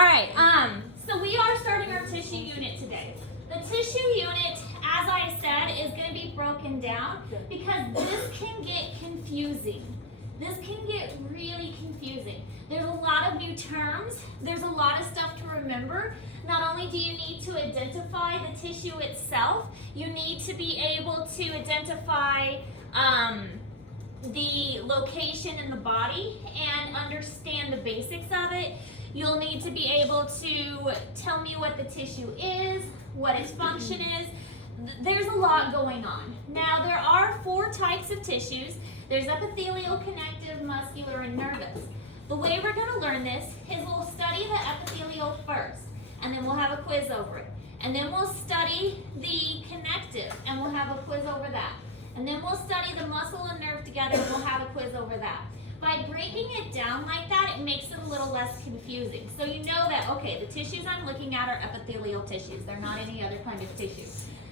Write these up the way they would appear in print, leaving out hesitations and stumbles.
All right, so we are starting our tissue unit today. The tissue unit, as I said, is going to be broken down because this can get confusing. This can get really confusing. There's a lot of new terms. There's a lot of stuff to remember. Not only do you need to identify the tissue itself, you need to be able to identify the location in the body and understand the basics of it. You'll need to be able to tell me what the tissue is, what its function is. There's a lot going on. Now, there are 4 types of tissues. There's epithelial, connective, muscular, and nervous. The way we're going to learn this is we'll study the epithelial first, and then we'll have a quiz over it. And then we'll study the connective, and we'll have a quiz over that. And then we'll study the muscle and nerve together, and we'll have a quiz over that. By breaking it down like that, it makes it a little less confusing. So you know that, okay, the tissues I'm looking at are epithelial tissues. They're not any other kind of tissue.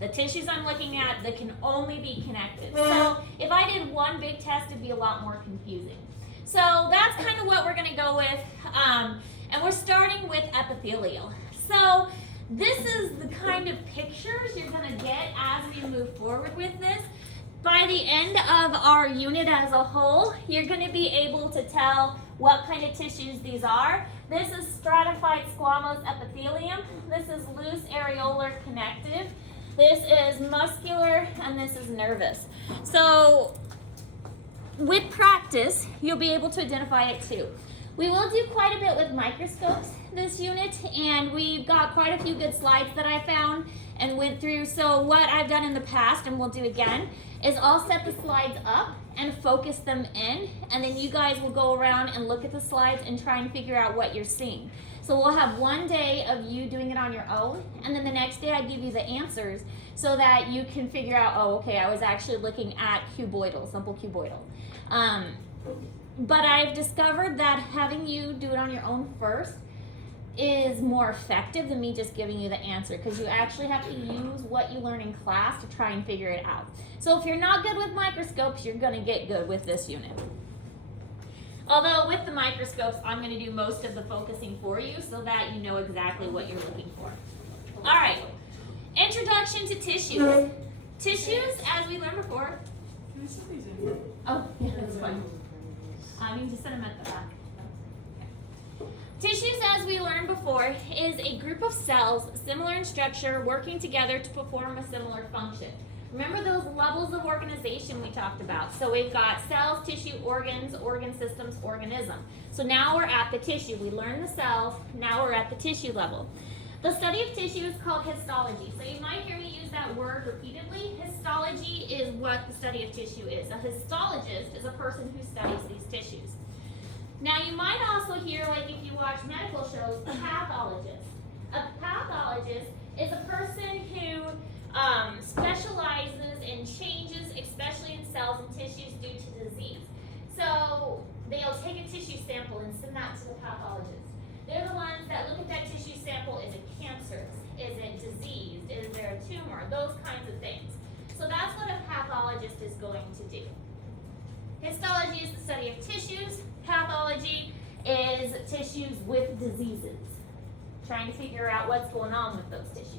The tissues I'm looking at, that can only be connected. So if I did one big test, it'd be a lot more confusing. So that's kind of what we're going to go with. And we're starting with epithelial. So this is the kind of pictures you're going to get as we move forward with this. By the end of our unit as a whole, you're going to be able to tell what kind of tissues these are. This is stratified squamous epithelium. This is loose areolar connective. This is muscular, and this is nervous. So with practice, you'll be able to identify it too. We will do quite a bit with microscopes this unit, and we've got quite a few good slides that I found and went through. So what I've done in the past, and we'll do again, is I'll set the slides up and focus them in, and then you guys will go around and look at the slides and try and figure out what you're seeing. So we'll have one day of you doing it on your own, and then the next day I give you the answers so that you can figure out, oh, okay, I was actually looking at cuboidal, simple cuboidal. But I've discovered that having you do it on your own first is more effective than me just giving you the answer, because you actually have to use what you learn in class to try and figure it out. So if you're not good with microscopes, you're going to get good with this unit. Although with the microscopes, I'm going to do most of the focusing for you so that you know exactly what you're looking for. All right, introduction to tissues. Tissues, as we learned before. Can I set these in? Oh, yeah, that's fine. I need to set them at the back. Tissues, as we learned before, is a group of cells similar in structure working together to perform a similar function. Remember those levels of organization we talked about. So we've got cells, tissue, organs, organ systems, organism. So now we're at the tissue. We learned the cells, now we're at the tissue level. The study of tissue is called histology. So you might hear me use that word repeatedly. Histology is what the study of tissue is. A histologist is a person who studies these tissues. Now you might also hear, like if you watch medical shows, a pathologist. A pathologist is a person who specializes in changes, especially in cells and tissues due to disease. So they'll take a tissue sample and send that to the pathologist. They're the ones that look at that tissue sample. Is it cancerous? Is it diseased? Is there a tumor? Those kinds of things. So that's what a pathologist is going to do. Histology is the study of tissues. Pathology is tissues with diseases. Trying to figure out what's going on with those tissues.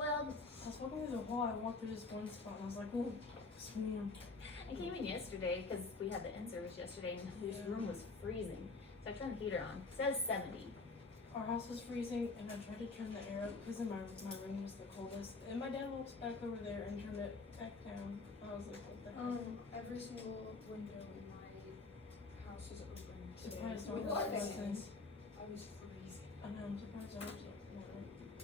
Well, I was walking through the hall, I walked through this one spot and I was like, oh, it's me. I came in yesterday because we had the in-service yesterday and this room was freezing. So I turned the heater on. It says 70. Our house was freezing and I tried to turn the air up because my room was the coldest. And my dad walks back over there and turned it back down. I was like, what the heck? Every single window in my house is open today. Surprised I With was fans. freezing. I was freezing. I know, I'm surprised I was not.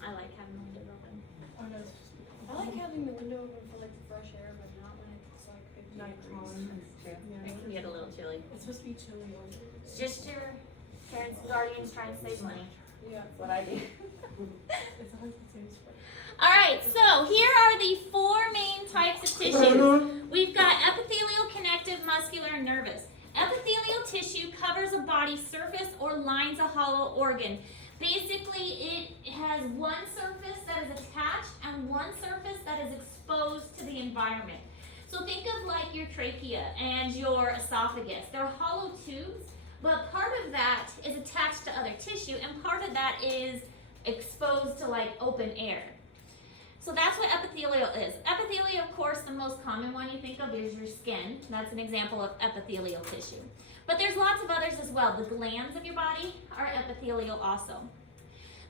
I like having the windows open. I know it's just I like having the window open for like the fresh air, but not when it's like 50 nighttime. degrees. True. Yeah. It can get a little chilly. It's supposed to be chilly. It's just your parents, guardians trying to save money. Yeah. That's what I do. It's always the same spread. All right, so here are the four main types of tissues. We've got epithelial, connective, muscular, and nervous. Epithelial tissue covers a body's surface or lines a hollow organ. Basically, it has one surface that is attached and one surface that is exposed to the environment. So think of like your trachea and your esophagus. They're hollow tubes, but part of that is attached to other tissue and part of that is exposed to like open air. So that's what epithelial is. Epithelial, of course, the most common one you think of is your skin. That's an example of epithelial tissue. But there's lots of others as well. The glands of your body are epithelial also.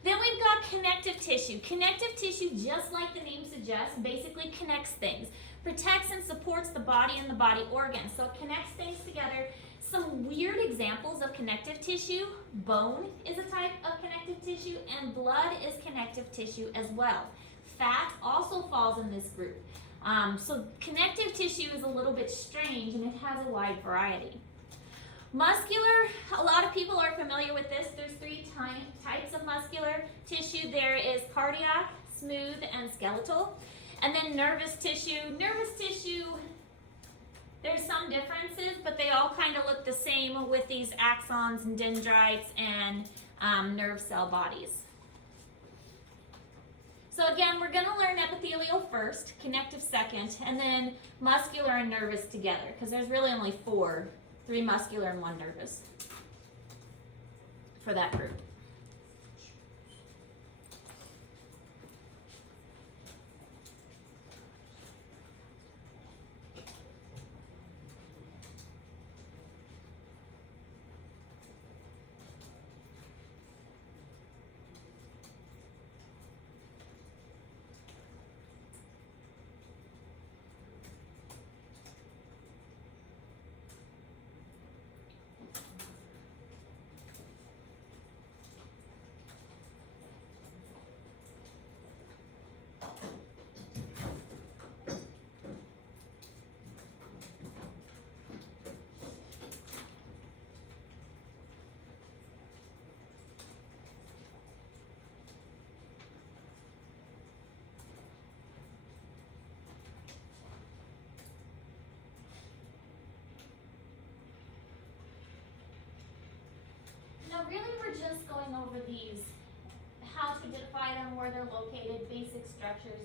Then we've got connective tissue. Connective tissue, just like the name suggests, basically connects things. Protects and supports the body and the body organs. So it connects things together. Some weird examples of connective tissue. Bone is a type of connective tissue, and blood is connective tissue as well. Fat also falls in this group. So connective tissue is a little bit strange and it has a wide variety. Muscular, a lot of people are familiar with this. There's three types of muscular tissue. There is cardiac, smooth, and skeletal. And then nervous tissue. Nervous tissue, there's some differences, but they all kind of look the same with these axons and dendrites and nerve cell bodies. So again, we're going to learn epithelial first, connective second, and then muscular and nervous together, because there's really only four, 3 muscular and 1 nervous for that group. Now really we're just going over these, how to identify them, where they're located, basic structures.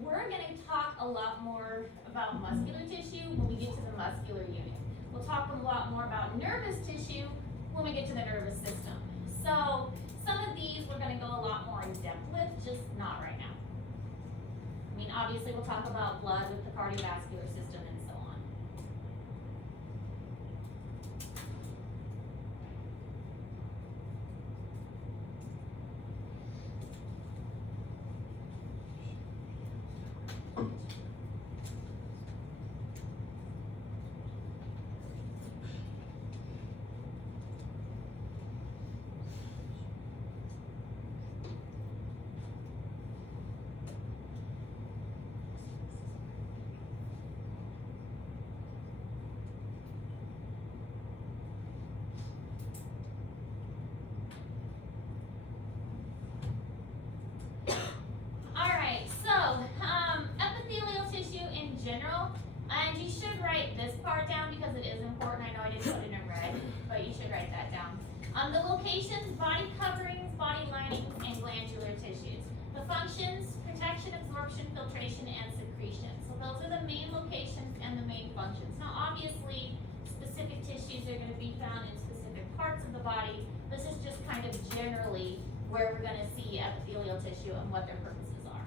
We're going to talk a lot more about muscular tissue when we get to the muscular unit. We'll talk a lot more about nervous tissue when we get to the nervous system. So some of these we're going to go a lot more in depth with, just not right now. I mean, obviously we'll talk about blood with the cardiovascular system and so on. General, and you should write this part down because it is important. I know I didn't put it in red, but you should write that down. The locations, body coverings, body linings, and glandular tissues. The functions, protection, absorption, filtration, and secretion. So those are the main locations and the main functions. Now obviously, specific tissues are going to be found in specific parts of the body. This is just kind of generally where we're going to see epithelial tissue and what their purposes are.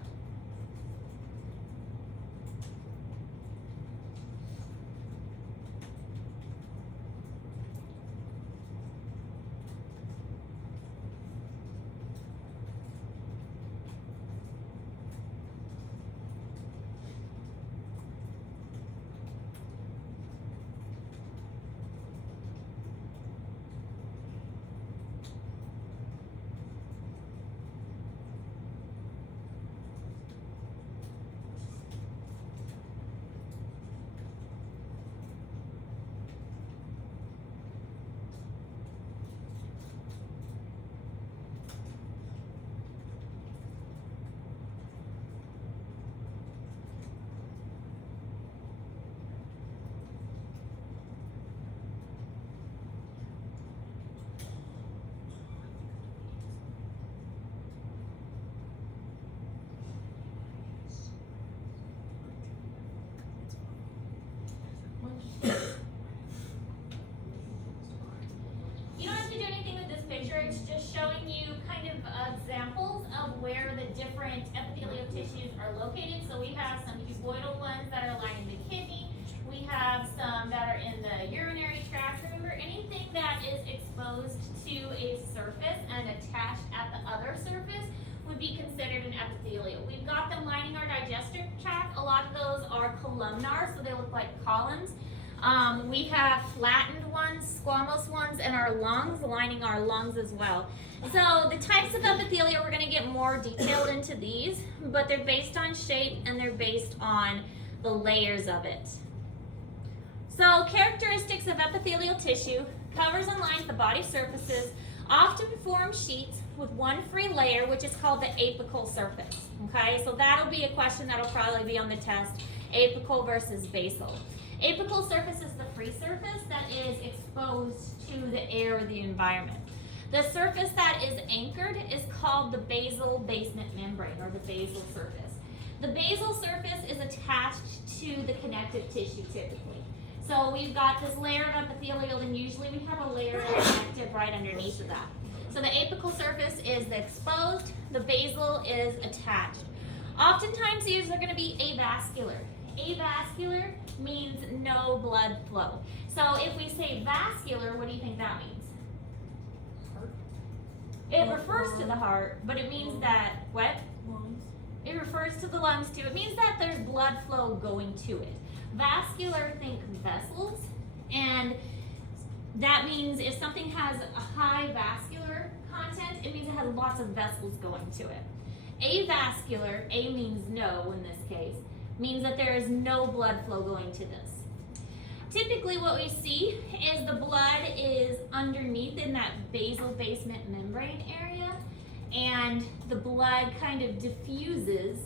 different epithelial tissues are located. So we have some cuboidal ones that are lining the kidney. We have some that are in the urinary tract. Remember, anything that is exposed to a surface and attached at the other surface would be considered an epithelial. We've got them lining our digestive tract. A lot of those are columnar, so they look like columns. We have flattened ones, squamous ones, and our lungs, lining our lungs as well. So the types of epithelia, we're going to get more detailed into these, but they're based on shape and they're based on the layers of it. So characteristics of epithelial tissue: covers and lines the body surfaces, often form sheets with one free layer, which is called the apical surface. Okay, so that'll be a question that'll probably be on the test: apical versus basal. Apical surface is the free surface that is exposed to the air or the environment. The surface that is anchored is called the basal basement membrane, or the basal surface. The basal surface is attached to the connective tissue typically. So we've got this layer of epithelial, and usually we have a layer of connective right underneath of that. So the apical surface is the exposed, the basal is attached. Oftentimes these are going to be avascular. Avascular means no blood flow. So if we say vascular, what do you think that means? Heart. It refers to the heart, but it means that, what? Lungs. It refers to the lungs too. It means that there's blood flow going to it. Vascular, think vessels, and that means if something has a high vascular content, it means it has lots of vessels going to it. Avascular, A means no in this case, means that there is no blood flow going to this. Typically what we see is the blood is underneath in that basal basement membrane area, and the blood kind of diffuses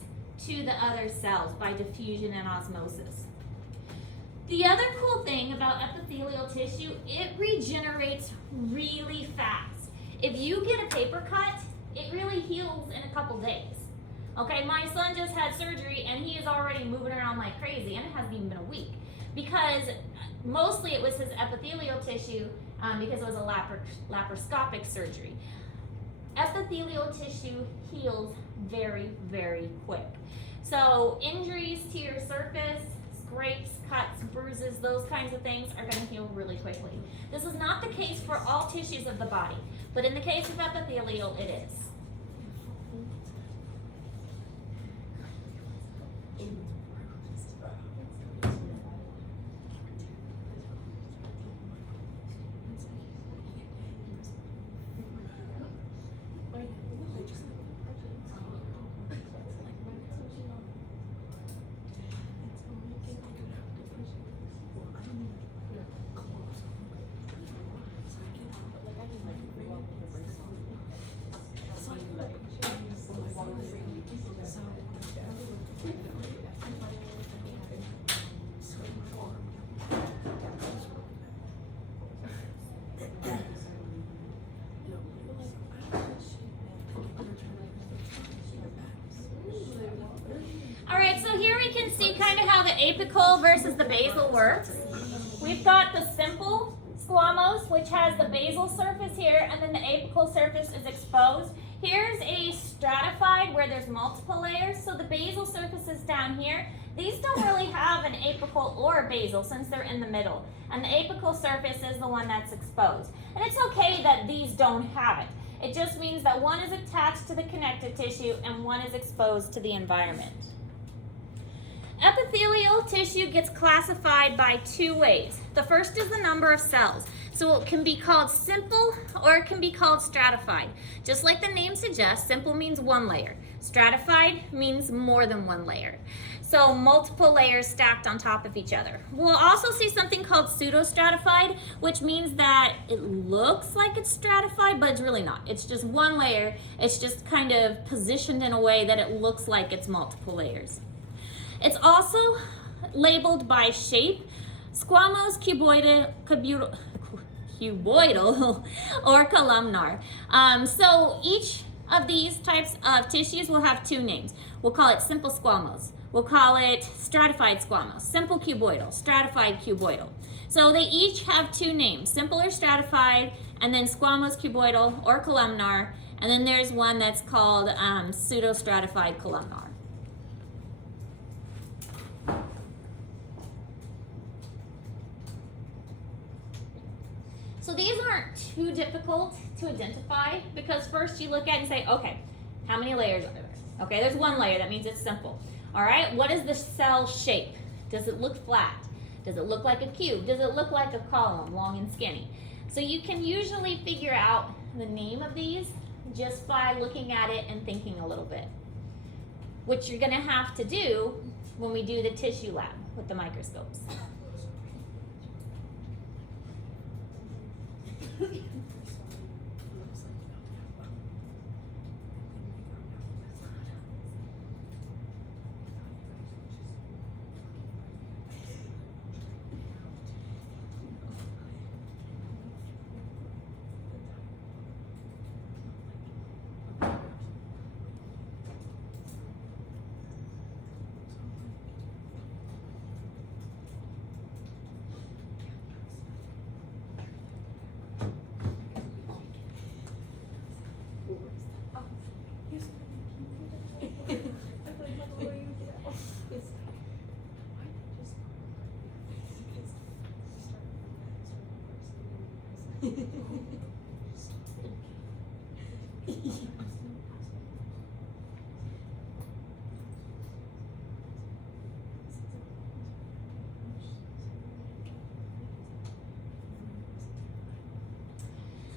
to the other cells by diffusion and osmosis. The other cool thing about epithelial tissue, it regenerates really fast. If you get a paper cut, it really heals in a couple days. Okay, my son just had surgery and he is already moving around like crazy, and it hasn't even been a week. Because mostly it was his epithelial tissue because it was a laparoscopic surgery. Epithelial tissue heals very, very quick. So injuries to your surface, scrapes, cuts, bruises, those kinds of things are going to heal really quickly. This is not the case for all tissues of the body, but in the case of epithelial, it is. Alright, so here we can see kind of how the apical versus the basal works. We've got the simple squamose, which has the basal surface here, and then the apical surface is exposed. Here's a stratified where there's multiple layers, so the basal surface is down here. These don't really have an apical or a basal since they're in the middle, and the apical surface is the one that's exposed. And it's okay that these don't have it. It just means that one is attached to the connective tissue and one is exposed to the environment. Epithelial tissue gets classified by two ways. The first is the number of cells. So it can be called simple or it can be called stratified. Just like the name suggests, simple means one layer. Stratified means more than one layer. So multiple layers stacked on top of each other. We'll also see something called pseudostratified, which means that it looks like it's stratified, but it's really not. It's just one layer. It's just kind of positioned in a way that it looks like it's multiple layers. It's also labeled by shape: squamous, cuboidal, or columnar. So each of these types of tissues will have two names. We'll call it simple squamous. We'll call it stratified squamous, simple cuboidal, stratified cuboidal. So they each have two names: simple or stratified, and then squamous, cuboidal, or columnar, And then there's one that's called pseudostratified columnar. So these aren't too difficult to identify because first you look at it and say, okay, how many layers are there? Okay, there's one layer, that means it's simple. All right, what is the cell shape? Does it look flat? Does it look like a cube? Does it look like a column, long and skinny? So you can usually figure out the name of these just by looking at it and thinking a little bit, which you're gonna have to do when we do the tissue lab with the microscopes.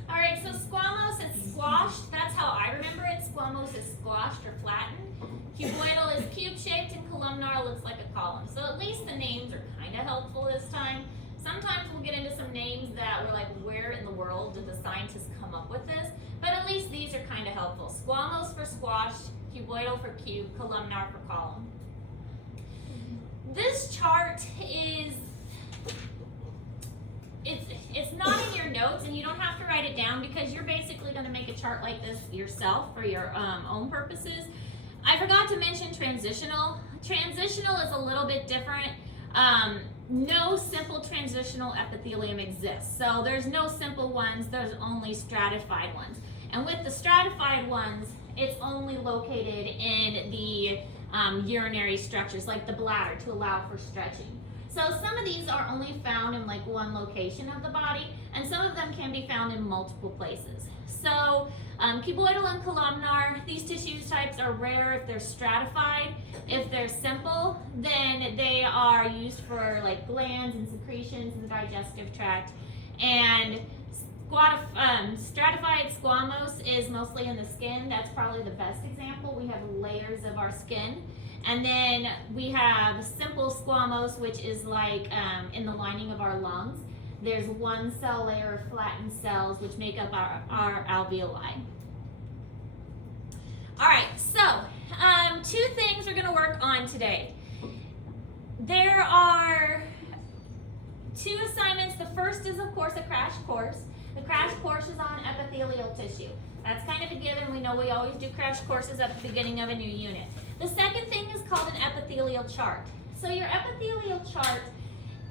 All right, so squamose is squashed. That's how I remember it. Squamose is squashed or flattened. Cuboidal is cube-shaped, and columnar looks like a column. So at least the names are kind of helpful this time. Sometimes we'll get into some names that we're like, where in the world did the scientists come up with this? But at least these are kind of helpful. Squamose for squashed, cuboidal for cube, columnar for column. This chart is, it's not in your notes, and you don't have to write it down because you're basically going to make a chart like this yourself for your own purposes. I forgot to mention transitional. Transitional is a little bit different. No simple transitional epithelium exists. So there's no simple ones, there's only stratified ones. And with the stratified ones, it's only located in the urinary structures, like the bladder, to allow for stretching. So some of these are only found in like one location of the body, and some of them can be found in multiple places. So cuboidal and columnar, these tissue types are rare if they're stratified. If they're simple, then they are used for like glands and secretions in the digestive tract. And stratified squamose is mostly in the skin. That's probably the best example. We have layers of our skin. And then we have simple squamose, which is like in the lining of our lungs. There's one cell layer of flattened cells which make up our alveoli. All right, so two things we're gonna work on today. There are two assignments. The first is, of course, a crash course. The crash course is on epithelial tissue. That's kind of a given. We know we always do crash courses at the beginning of a new unit. The second thing is called an epithelial chart. So your epithelial chart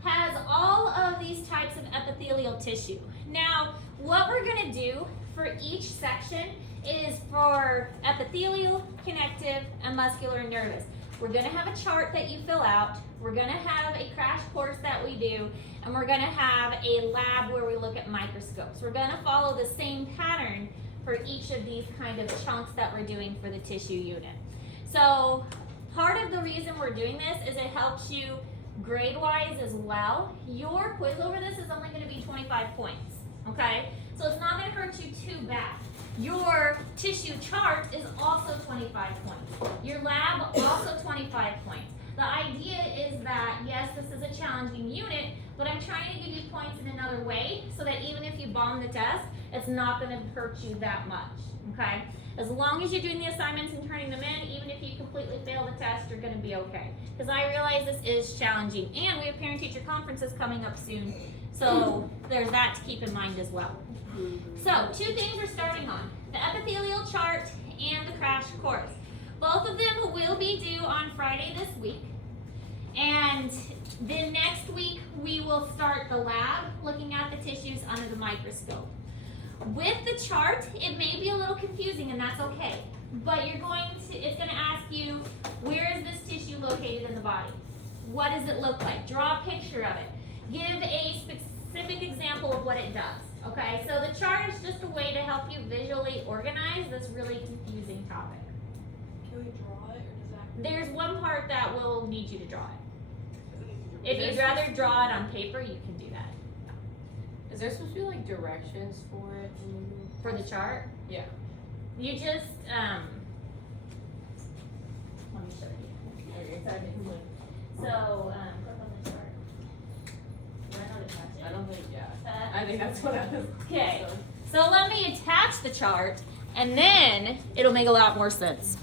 has all of these types of epithelial tissue. Now, what we're gonna do for each section is for epithelial, connective, and muscular and nervous. We're gonna have a chart that you fill out. We're gonna have a crash course that we do, and we're gonna have a lab where we look at microscopes. We're gonna follow the same pattern for each of these kind of chunks that we're doing for the tissue unit. So part of the reason we're doing this is it helps you grade-wise as well. Your quiz over this is only gonna be 25 points, okay? So it's not gonna hurt you too bad. Your tissue chart is also 25 points. Your lab, also 25 points. The idea is that, yes, this is a challenging unit, but I'm trying to give you points in another way so that even if you bomb the test, it's not gonna hurt you that much, okay? As long as you're doing the assignments and turning them in, even if you completely fail the test, you're gonna be okay. Because I realize this is challenging, and we have parent-teacher conferences coming up soon, so there's that to keep in mind as well. So, two things we're starting on, the epithelial chart and the crash course. Both of them will be due on Friday this week, and then next week we will start the lab looking at the tissues under the microscope. With the chart, it may be a little confusing, and that's okay. But it's gonna ask you, where is this tissue located in the body? What does it look like? Draw a picture of it. Give a specific example of what it does. Okay, so the chart is just a way to help you visually organize this really confusing topic. Can we draw it, or does that? There's one part that will need you to draw it. If you'd rather draw it on paper, you can do that. Is there supposed to be like directions for it? For the chart, Yeah. you just, let me show you. Okay. So, click on the chart. Do I know to touch it? I don't think, yeah. Uh, I think that's what I was. Okay. So let me attach the chart, and then it'll make a lot more sense.